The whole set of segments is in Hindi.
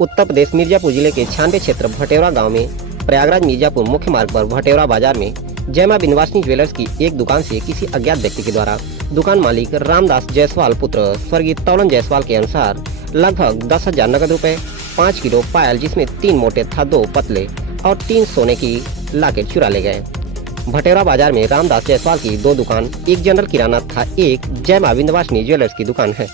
उत्तर प्रदेश मिर्जापुर जिले के छानबे क्षेत्र भटेवरा गांव में प्रयागराज मिर्जापुर मुख्य मार्ग पर भटेवरा बाजार में जय मां विंध्यवासिनी ज्वेलर्स की एक दुकान से किसी अज्ञात व्यक्ति के द्वारा दुकान मालिक रामदास जायसवाल पुत्र स्वर्गीय तौलन जायसवाल के अनुसार लगभग 10,000 नगद रुपए, 5 किलो पायल जिसमें 3 मोटे तथा 2 पतले और 3 सोने की लाकेट चुरा ले गए। भटेवरा बाजार में रामदास जायसवाल की 2 दुकान, एक जनरल किराना तथा एक जय मां विंध्यवासिनी ज्वेलर्स की दुकान है।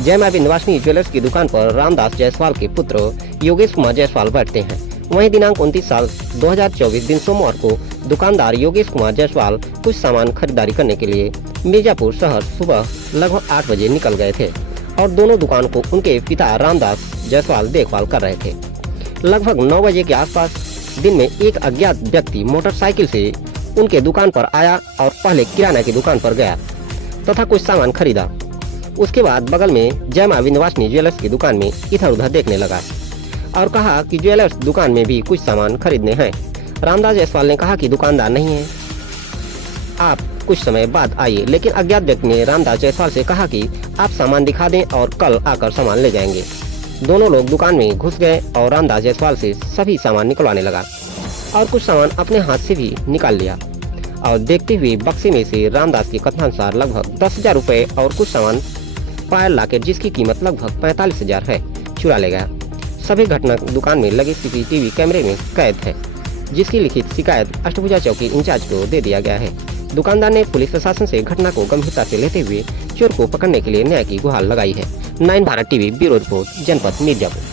जय मां विंध्यवासिनी ज्वेलर्स की दुकान पर रामदास जायसवाल के पुत्र योगेश कुमार जायसवाल बैठते हैं। वहीं दिनांक 29/7/2024 दिन सोमवार को दुकानदार योगेश कुमार जायसवाल कुछ सामान खरीदारी करने के लिए मिर्जापुर शहर सुबह लगभग 8 बजे निकल गए थे और दोनों दुकान को उनके पिता रामदास जायसवाल देखभाल कर रहे थे। लगभग 9 बजे के आसपास दिन में एक अज्ञात व्यक्ति मोटरसाइकिल से उनके दुकान पर आया और पहले किराना की दुकान पर गया तथा कुछ सामान खरीदा। उसके बाद बगल में जय मां विंध्यवासिनी ज्वेलर्स की दुकान में इधर उधर देखने लगा और कहा कि ज्वेलर्स दुकान में भी कुछ सामान खरीदने हैं। रामदास जायसवाल ने कहा कि दुकानदार नहीं है, आप कुछ समय बाद आइए, लेकिन अज्ञात व्यक्ति ने रामदास जायसवाल से कहा कि आप सामान दिखा दें और कल आकर सामान ले जाएंगे। दोनों लोग दुकान में घुस गए और रामदास जायसवाल से सभी सामान निकलवाने लगा और कुछ सामान अपने हाथ से भी निकाल लिया और देखते हुए बक्से में से रामदास के कथनानुसार लगभग 10,000 रुपए और कुछ सामान पायल लाकेट जिसकी कीमत लगभग 45,000 है चुरा ले गया। सभी घटना दुकान में लगे CCTV कैमरे में कैद है, जिसकी लिखित शिकायत अष्टभुजा चौकी इंचार्ज को दे दिया गया है। दुकानदार ने पुलिस प्रशासन से घटना को गंभीरता से लेते हुए चोर को पकड़ने के लिए न्याय की गुहार लगाई है। 9 भारत टीवी ब्यूरो रिपोर्ट, जनपद मिर्जापुर।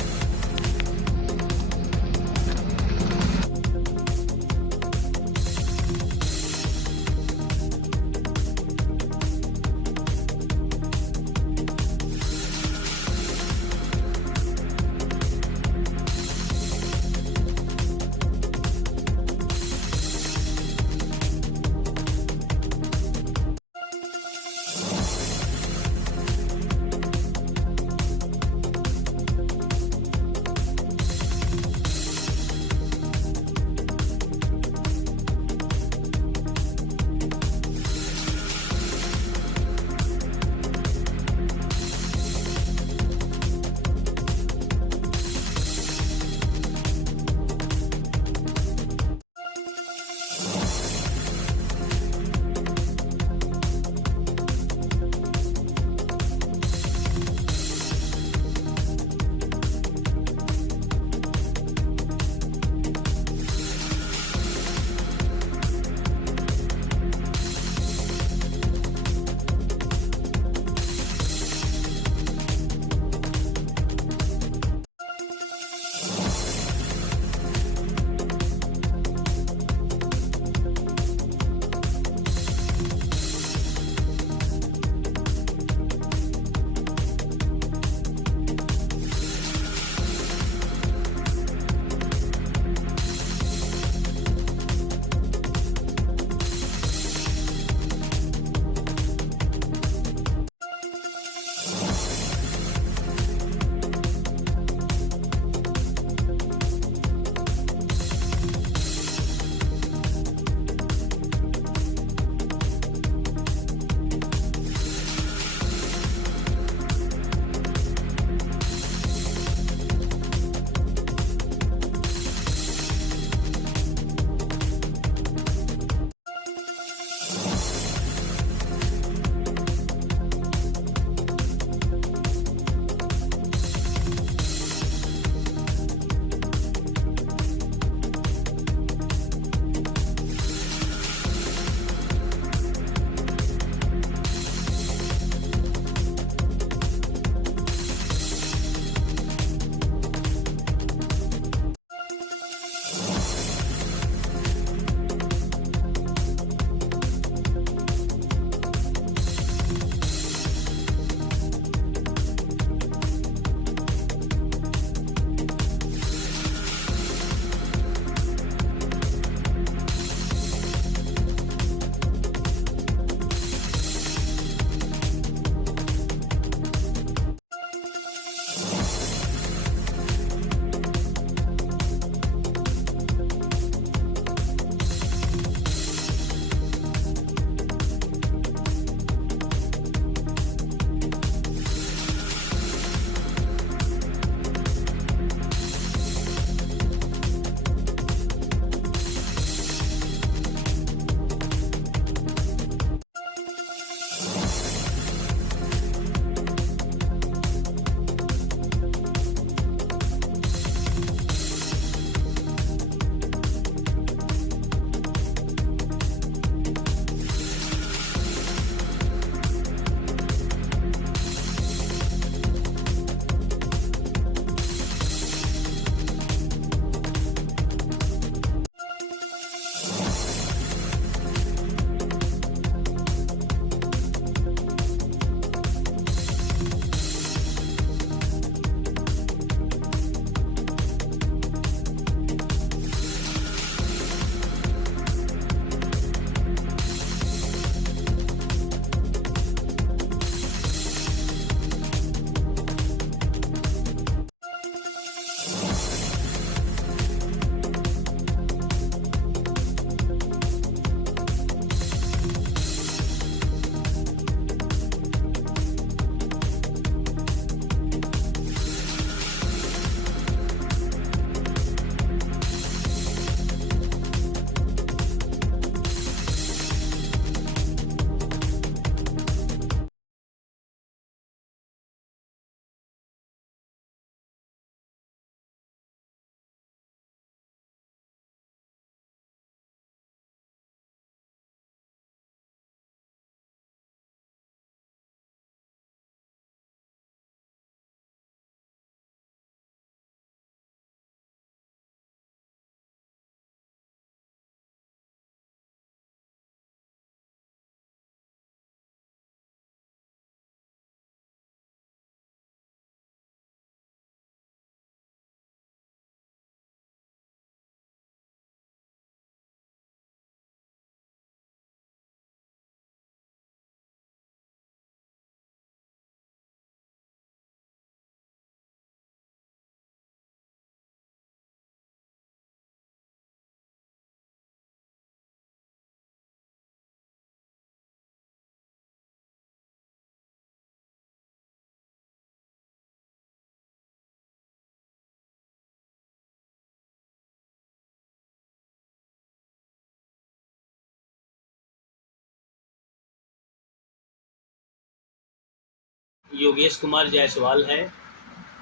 योगेश कुमार जायसवाल है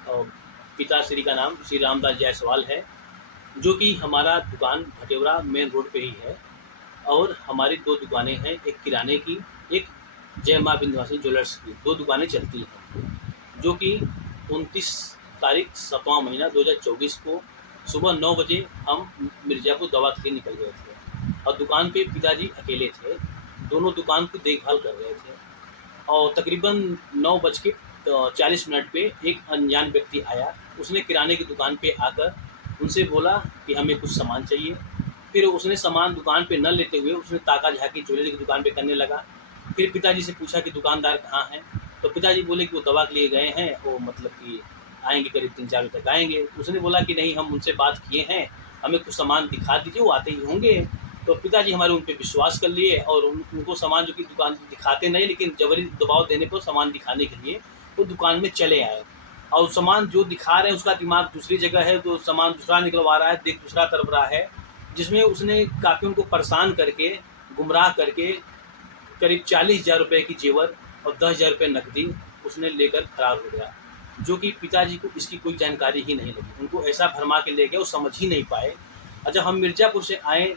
और पिताश्री का नाम श्री रामदास जायसवाल है, जो कि हमारा दुकान भटेवरा मेन रोड पे ही है। और हमारी 2 दुकानें हैं, एक किराने की, एक जय माँ विंध्यवासिनी ज्वेलर्स की। 2 दुकानें चलती हैं, जो कि 29 तारीख 7वां महीना 2024 को सुबह 9 बजे हम मिर्ज़ापुर दवा के लिए निकल गए थे और दुकान पे पिताजी अकेले थे। दोनों दुकान की देखभाल कर रहे थे और तकरीबन 9:40 पे एक अनजान व्यक्ति आया। उसने किराने की दुकान पे आकर उनसे बोला कि हमें कुछ सामान चाहिए। फिर उसने सामान दुकान पे न लेते हुए उसने ताका-झाकी ज्वेलरी की दुकान पे करने लगा। फिर पिताजी से पूछा कि दुकानदार कहाँ हैं? तो पिताजी बोले कि वो दवा के लिए गए हैं, वो मतलब कि आएँगे, करीब 3-4 बजे तक आएँगे। उसने बोला कि नहीं, हम उनसे बात किए हैं, हमें कुछ सामान दिखा दीजिए, वो आते ही होंगे। तो पिताजी हमारे उन पे विश्वास कर लिए और उनको सामान जो कि दुकान दिखाते नहीं, लेकिन जबरी दबाव देने पर सामान दिखाने के लिए वो दुकान में चले आए। और सामान जो दिखा रहे हैं उसका दिमाग दूसरी जगह है, तो सामान दूसरा निकलवा रहा है, देख दूसरा तरफ रहा है, जिसमें उसने काफ़ी उनको परेशान करके, गुमराह करके करीब 40,000 रुपये की जेवर और 10,000 रुपये नकदी उसने लेकर फरार हो गया, जो कि पिताजी को इसकी कोई जानकारी ही नहीं लगी। उनको ऐसा भरमा के ले गया, वो समझ ही नहीं पाए। और जब हम मिर्ज़ापुर से आए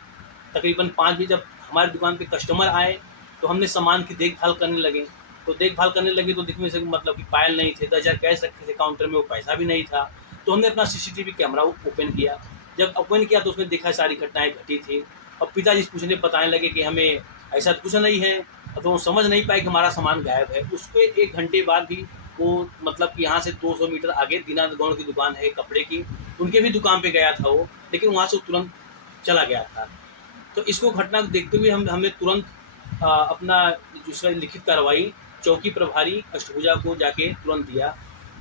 तकरीबन 5 बजे, जब हमारी दुकान पे कस्टमर आए तो हमने सामान की देखभाल करने लगे। तो देखभाल करने लगे तो दिखने से मतलब कि पायल नहीं थे, 10,000 कैश रखे थे काउंटर में, वो पैसा भी नहीं था। तो हमने अपना सीसीटीवी कैमरा ओपन किया। जब ओपन किया तो उसमें देखा सारी घटनाएँ घटी थी और पिताजी पूछने बताने लगे कि हमें ऐसा कुछ नहीं है। तो वो समझ नहीं पाए कि हमारा सामान गायब है। उसके 1 घंटे बाद भी वो मतलब कि यहाँ से 200 मीटर आगे दीनानाथ गौड़ की दुकान है कपड़े की, उनके भी दुकान पे गया था वो, लेकिन वहाँ से वो तुरंत चला गया था। तो इसको घटना को देखते हुए हमने तुरंत अपना दूसरा लिखित कार्रवाई चौकी प्रभारी अष्टभुजा को जाके तुरंत दिया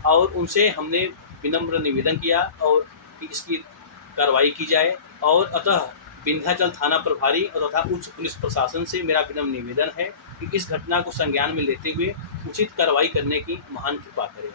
और उनसे हमने विनम्र निवेदन किया और कि इसकी कार्रवाई की जाए। और अतः विंध्याचल थाना प्रभारी और तथा उच्च पुलिस प्रशासन से मेरा विनम्र निवेदन है कि इस घटना को संज्ञान में लेते हुए उचित कार्रवाई करने की महान कृपा करें।